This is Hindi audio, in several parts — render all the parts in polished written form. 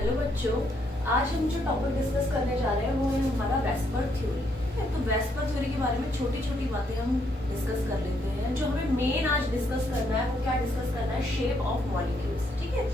हेलो बच्चों, आज हम जो टॉपिक डिस्कस करने जा रहे हैं वो है हमारा वेस्पर थ्योरी। ठीक है, तो वेस्पर थ्योरी के बारे में छोटी छोटी बातें हम डिस्कस कर लेते हैं। जो हमें मेन आज डिस्कस करना है वो क्या डिस्कस करना है, शेप ऑफ मॉलिक्यूल्स। ठीक है,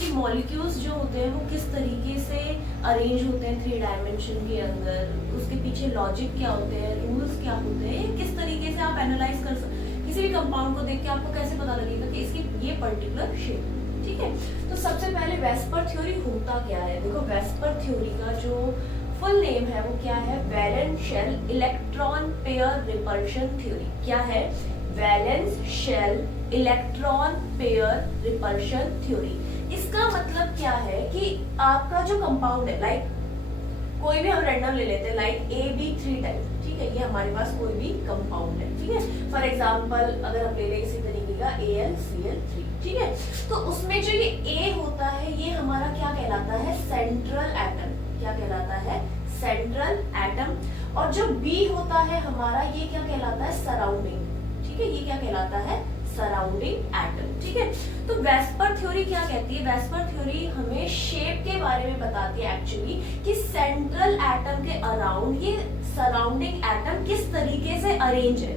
कि मॉलिक्यूल्स जो होते हैं वो किस तरीके से अरेंज होते हैं 3 डायमेंशन के अंदर, उसके पीछे लॉजिक क्या होते हैं, रूल्स क्या होते हैं, किस तरीके से आप एनालाइज कर सकते, किसी भी कंपाउंड को देख के आपको कैसे पता लगेगा कि इसकी ये पर्टिकुलर शेप। ठीक है, तो सबसे पहले वेस्पर थ्योरी होता क्या है। देखो, वेस्पर थ्योरी का जो फुल नेम है वो क्या है, valence shell electron pair repulsion theory. क्या है, valence shell electron pair repulsion theory. इसका मतलब क्या है कि आपका जो कंपाउंड है, लाइक कोई भी हम रैंडम ले लेते हैं, लाइक AB3 टाइप। ठीक है, ये हमारे पास कोई भी कंपाउंड है। ठीक है, फॉर एग्जांपल अगर हम ले लें इसी तरीके का AlCl3। ठीक है, तो उसमें जो ये A होता है ये हमारा क्या कहलाता है, सेंट्रल एटम। क्या कहलाता है, सेंट्रल एटम। और जो B होता है हमारा, ये क्या कहलाता है, सराउंडिंग। ठीक है, ये क्या कहलाता है, सराउंडिंग एटम। ठीक है, तो वेस्पर थ्योरी क्या कहती है, वेस्पर थ्योरी हमें शेप के बारे में बताती है एक्चुअली, कि सेंट्रल एटम के अराउंड ये सराउंडिंग एटम किस तरीके से अरेंज है।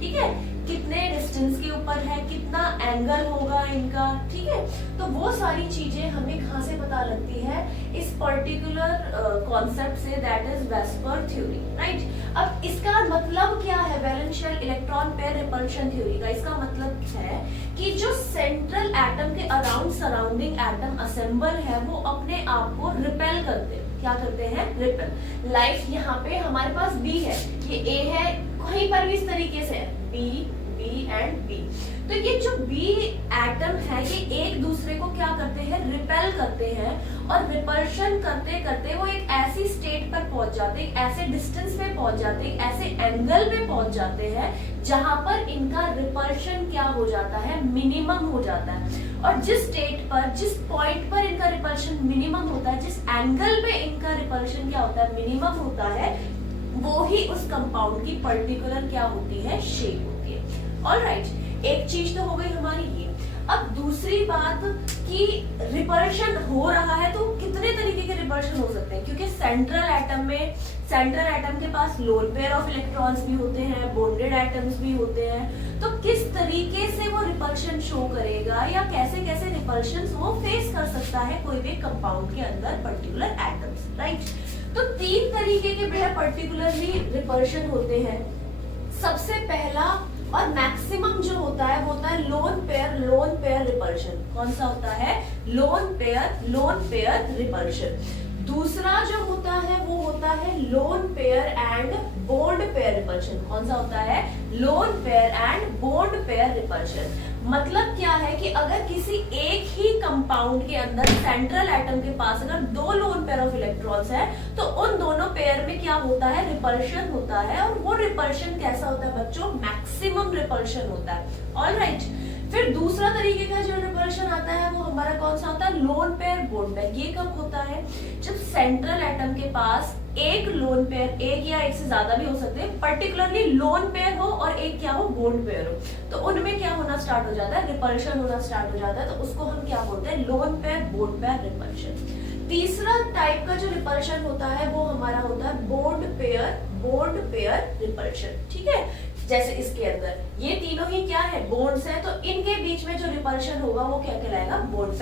ठीक है, कितने डिस्टेंस के ऊपर है, कितना एंगल होगा इनका। ठीक है, तो वो सारी चीजें हमें कहाँ से पता लगती है, इस पर्टिकुलर कॉन्सेप्ट से, that is VSEPR theory. Right, अब इसका मतलब क्या है, valence shell electron pair repulsion theory का इसका मतलब है कि जो सेंट्रल एटम के अराउंड सराउंडिंग एटम असेंबल है वो अपने आप को रिपेल करते हैं। क्या करते हैं, रिपेल। लाइक यहाँ पे हमारे पास B है, ये A है, कहीं पर भी इस तरीके से B एंड B। तो ये जो B एटम है ये एक दूसरे को क्या करते हैं, रिपेल करते हैं। और रिपल्शन करते करते वो एक ऐसी स्टेट पर पहुंच जाते हैं, ऐसे डिस्टेंस पे पहुंच जाते हैं, ऐसे एंगल पे पहुंच जाते हैं जहां पर इनका रिपल्शन क्या हो जाता है, मिनिमम हो जाता है। और जिस स्टेट पर, जिस पॉइंट पर इनका रिपल्शन मिनिमम होता है, जिस एंगल पे इनका रिपल्शन क्या होता है, मिनिमम होता है, वो ही उस कंपाउंड की पर्टिकुलर क्या होती है, शेप होती है। ऑलराइट, एक चीज तो हो गई हमारी ये। अब दूसरी बात कि रिपल्शन हो रहा है तो कितने तरीके के रिपल्शन हो सकते हैं, क्योंकि सेंट्रल एटम के पास लोन पेयर ऑफ इलेक्ट्रॉन्स भी होते हैं, बॉन्डेड एटम्स भी होते हैं। तो किस तरीके से वो रिपल्शन शो करेगा या कैसे कैसे रिपल्शन वो फेस कर सकता है कोई भी कंपाउंड के अंदर पर्टिकुलर एटम्स। राइट, तो 3 तरीके के बेहद पर्टिकुलरली रिपल्शन होते हैं। सबसे पहला और मैक्सिमम जो होता है वो होता है लोन पेयर रिपल्शन। कौन सा होता है, लोन पेयर रिपल्शन। दूसरा जो होता है वो होता है lone pair and bond pair repulsion. कौन सा होता है, lone pair and bond pair repulsion. मतलब क्या है कि अगर किसी एक ही कंपाउंड के अंदर सेंट्रल एटम के पास अगर 2 लोन पेयर ऑफ इलेक्ट्रॉन्स है तो उन दोनों पेयर में क्या होता है, रिपल्शन होता है। और वो रिपल्शन कैसा होता है बच्चों, मैक्सिमम रिपल्शन होता है। ऑलराइट, फिर दूसरा तरीके का जो रिपल्शन आता है वो हमारा कौन सा होता है, लोन पेयर बॉन्ड पेयर। ये कब होता है, जब सेंट्रल एटम के पास एक लोन पेयर, एक या एक से ज्यादा भी हो सकते हैं, पर्टिकुलरली लोन पेयर हो और एक क्या हो, बॉन्ड पेयर हो, तो उनमें क्या होना स्टार्ट हो जाता है, रिपल्शन होना स्टार्ट हो जाता है। तो उसको हम क्या बोलते हैं, lone pair bond pair repulsion. तीसरा टाइप का जो रिपल्शन होता है वो हमारा होता है बॉन्ड पेयर रिपल्शन। ठीक है, जैसे इसके अंदर ये तीनों ही क्या है, बॉन्ड्स है, तो इनके बीच में जो रिपल्शन होगा वो क्या कहलाएगा, बॉन्ड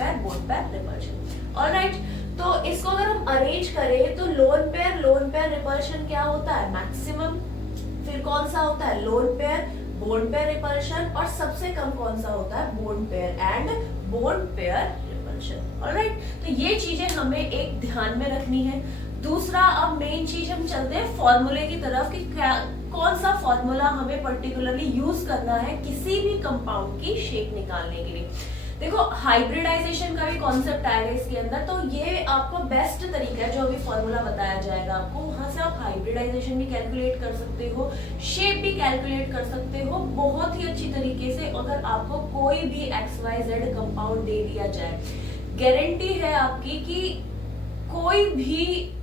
पेयर रिपल्शन। ऑलराइट, तो इसको अगर हम अरेंज करें तो लोन पेयर रिपल्शन क्या होता है, मैक्सिमम। फिर कौन सा होता है, lone pair bond pair repulsion. और सबसे कम कौन सा होता है, bond pair and bond pair repulsion. Alright, तो ये चीजें हमें एक ध्यान में रखनी है। दूसरा, अब मेन चीज हम चलते हैं फॉर्मूले की तरफ कि क्या, कौन सा फॉर्मूला हमें पर्टिकुलरली यूज करना है किसी भी कंपाउंड की शेप निकालने के लिए। देखो, हाइब्रिडाइजेशन का भी कॉन्सेप्ट आएगा इसके अंदर, तो ये आपका बेस्ट तरीका है जो अभी फॉर्मूला बताया जाएगा आपको, वहां से आप हाइब्रिडाइजेशन भी कैलकुलेट कर सकते हो, शेप भी कैलकुलेट कर सकते हो बहुत ही अच्छी तरीके से। अगर आपको कोई भी XYZ कंपाउंड दे दिया जाए, गारंटी है आपकी कि कोई भी,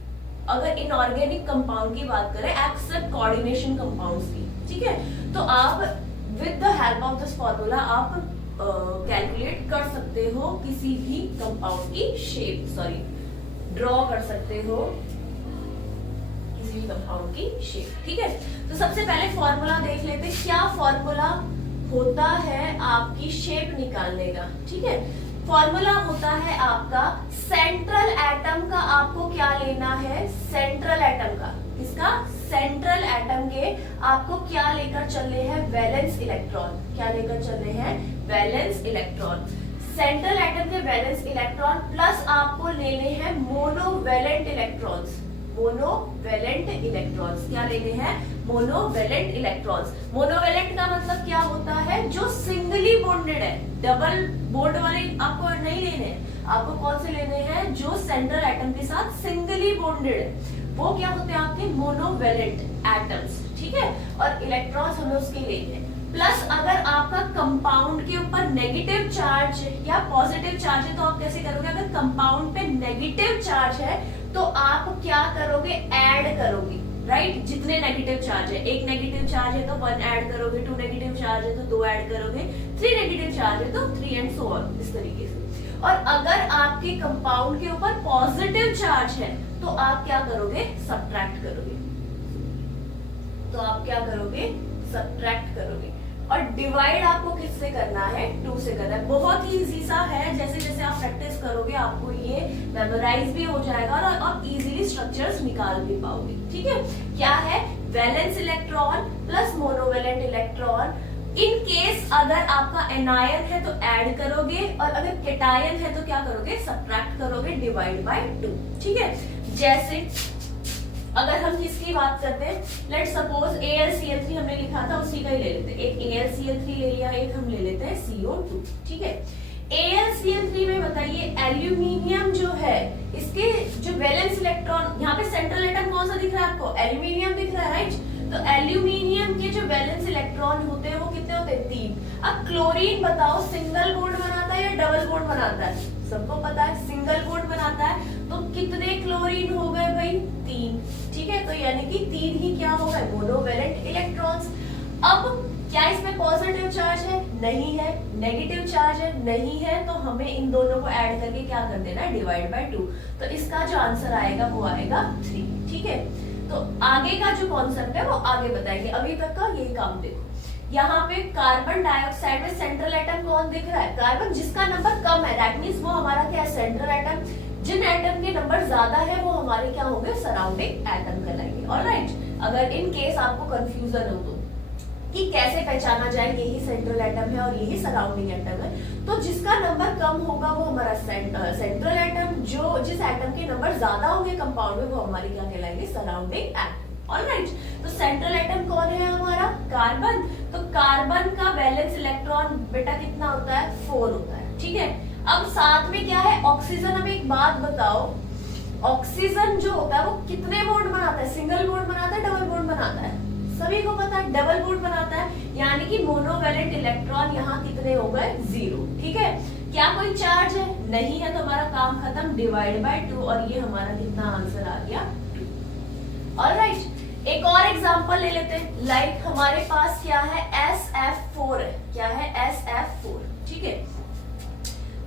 अगर इनऑर्गेनिक कंपाउंड की बात करें एक्सेप्ट कोऑर्डिनेशन कंपाउंड्स की, ठीक है, तो आप with the help of this formula आप कैलकुलेट कर सकते हो किसी भी कंपाउंड की शेप, ड्रॉ कर सकते हो किसी भी कंपाउंड की शेप। ठीक है, तो सबसे पहले फॉर्मूला देख लेते हैं, क्या फॉर्मूला होता है आपकी शेप निकालने का। ठीक है, फॉर्मूला होता है आपका सेंट्रल एटम का। आपको क्या लेना है, सेंट्रल एटम का। इसका सेंट्रल एटम के आपको क्या लेकर चलने हैं, वैलेंस इलेक्ट्रॉन। क्या लेकर चलने हैं, वैलेंस इलेक्ट्रॉन। सेंट्रल एटम के वैलेंस इलेक्ट्रॉन प्लस आपको लेने हैं मोनोवैलेंट इलेक्ट्रॉन्स। मोनोवैलेंट इलेक्ट्रॉन्स क्या लेने हैं, मोनोवैलेंट इलेक्ट्रॉन्स। मोनोवैलेंट का मतलब क्या होता है, जो सिंगली बॉन्डेड है। डबल बॉन्ड वाले आपको नहीं लेने हैं, आपको कौन से लेने हैं, जो सेंट्रल एटम के साथ सिंगली बॉन्डेड है, वो क्या होते हैं आपके मोनोवैलेंट एटम्स। ठीक है, और इलेक्ट्रॉन्स हमें उसके लेने हैं। प्लस अगर आपका कंपाउंड के ऊपर नेगेटिव चार्ज या पॉजिटिव चार्ज है तो आप कैसे करोगे, अगर कंपाउंड पे नेगेटिव चार्ज है तो आप क्या करोगे, ऐड करोगे। राइट, जितने नेगेटिव चार्ज है, एक नेगेटिव चार्ज है तो 1 ऐड करोगे, 2 नेगेटिव चार्ज है तो 2 ऐड करोगे, 3 नेगेटिव चार्ज है तो 3 एंड सो ऑन, इस तरीके से। और अगर आपके कंपाउंड के ऊपर पॉजिटिव चार्ज है तो आप क्या करोगे, सब्ट्रैक्ट करोगे। तो आप क्या करोगे, सब्ट्रैक्ट करोगे। और डिवाइड आपको किससे करना है, 2 से करना है। बहुत ही इजी सा है, जैसे जैसे आप प्रैक्टिस करोगे आपको ये मेमोराइज भी हो जाएगा और आप इजीली स्ट्रक्चर्स निकाल भी पाओगे। ठीक है, क्या है, valence electron plus monovalent electron. In case अगर आपका एनायन है तो ऐड करोगे, और अगर केटायन है तो क्या करोगे, सब्ट्रैक्ट करोगे, डिवाइड बाय 2। ठीक है, जैसे अगर हम किसकी बात करते हैं, लेट सपोज AlCl3 हमने लिखा था, उसी का ही ले लेते हैं। एक AlCl3 ले लिया, एक हम ले लेते हैं CO2। ठीक है, AlCl3 में बताइए एल्यूमिनियम जो है, इसके जो वैलेंस इलेक्ट्रॉन, यहाँ पे सेंट्रल एटम कौन सा दिख रहा है आपको, एल्यूमिनियम दिख रहा है। राइट, तो एल्यूमिनियम के जो वैलेंस इलेक्ट्रॉन होते हैं वो कितने होते हैं, 3। अब क्लोरीन बताओ सिंगल बॉन्ड बनाता है या डबल बॉन्ड बनाता है, सबको पता है सिंगल बॉन्ड बनाता है। तो कितने क्लोरीन हो गए भाई, 3। ठीक है, तो यानी कि 3 ही क्या हो गए, मोनोवैलेंट इलेक्ट्रॉन्स। अब क्या इसमें पॉजिटिव चार्ज है, नहीं है, नेगेटिव चार्ज है, नहीं है, तो हमें इन दोनों को ऐड करके क्या कर देना है, डिवाइड बाय 2। तो इसका जो आंसर आएगा वो आएगा 3। ठीक है, तो आगे का जो कॉन्सेप्ट है वो आगे बताएंगे, अभी तक का यही काम देखो। यहाँ पे कार्बन डाइऑक्साइड में सेंट्रल एटम कौन दिख रहा है, कार्बन। जिसका नंबर कम है दैट मींस वो हमारा क्या है, सेंट्रल एटम। जिन एटम के नंबर ज्यादा है वो हमारे क्या होंगे, सराउंडिंग एटम कहलाएंगे। ऑलराइट, अगर इन केस आपको कंफ्यूजन हो तो कि कैसे पहचाना जाए यही सेंट्रल एटम है और यही सराउंडिंग एटम है, तो जिसका नंबर कम होगा वो हमारा सेंट्रल एटम, जो जिस एटम के नंबर ज्यादा होंगे कंपाउंड में वो हमारी क्या कहलाएंगे, सराउंडिंग एटम। ऑलराइट, तो सेंट्रल एटम कौन है हमारा, कार्बन। तो कार्बन का वैलेंस इलेक्ट्रॉन बेटा कितना होता है, 4 होता है। ठीक है, अब साथ में क्या है, ऑक्सीजन। अब एक बात बताओ, ऑक्सीजन जो होता है वो कितने बॉन्ड बनाता है, सिंगल बॉन्ड बनाता है, डबल बॉन्ड बनाता है, सभी को पता है डबल बॉन्ड बनाता है। यानी कि मोनोवैलेंट इलेक्ट्रॉन यहाँ कितने हो गए, 0। ठीक है, क्या कोई चार्ज है, नहीं है, तो हमारा काम खत्म, डिवाइड बाय 2। और ये हमारा कितना आंसर आ गया, 2। ऑलराइट, एक और एग्जांपल ले लेते हैं। लाइक हमारे पास क्या है, SF4 है। क्या है, SF4। ठीक है,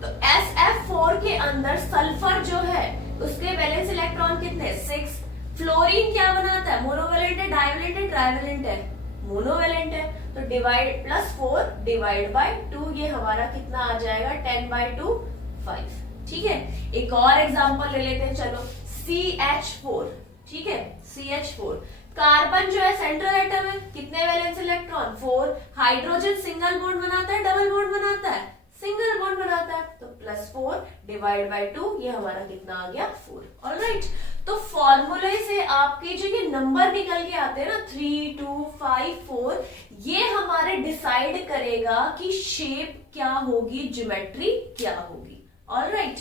तो SF4 के अंदर सल्फर जो है उसके वैलेंस इलेक्ट्रॉन कितने, 6। फ्लोरीन क्या बनाता है, मोनोवैलेंट है, डाइवैलेंट है, ट्राइवैलेंट है, मोनोवैलेंट है। तो डिवाइड +4 डिवाइड बाय 2, ये हमारा कितना आ जाएगा, 10/2 5। ठीक है, एक और एग्जांपल ले लेते हैं, चलो CH4। ठीक है, CH4 कार्बन जो है सेंट्रल एटम है, कितने valence electron, 4। Hydrogen single bond बनाता है, डबल बॉन्ड बनाता है, सिंगल बॉन्ड बनाता है, तो +4 डिवाइड बाय 2, ये हमारा कितना आ गया, 4। ऑलराइट, तो फॉर्मूले से आपके जो ये नंबर निकल के आते हैं ना, 3, 2, 5, 4, ये हमारे डिसाइड करेगा कि शेप क्या होगी, ज्योमेट्री क्या होगी। ऑलराइट,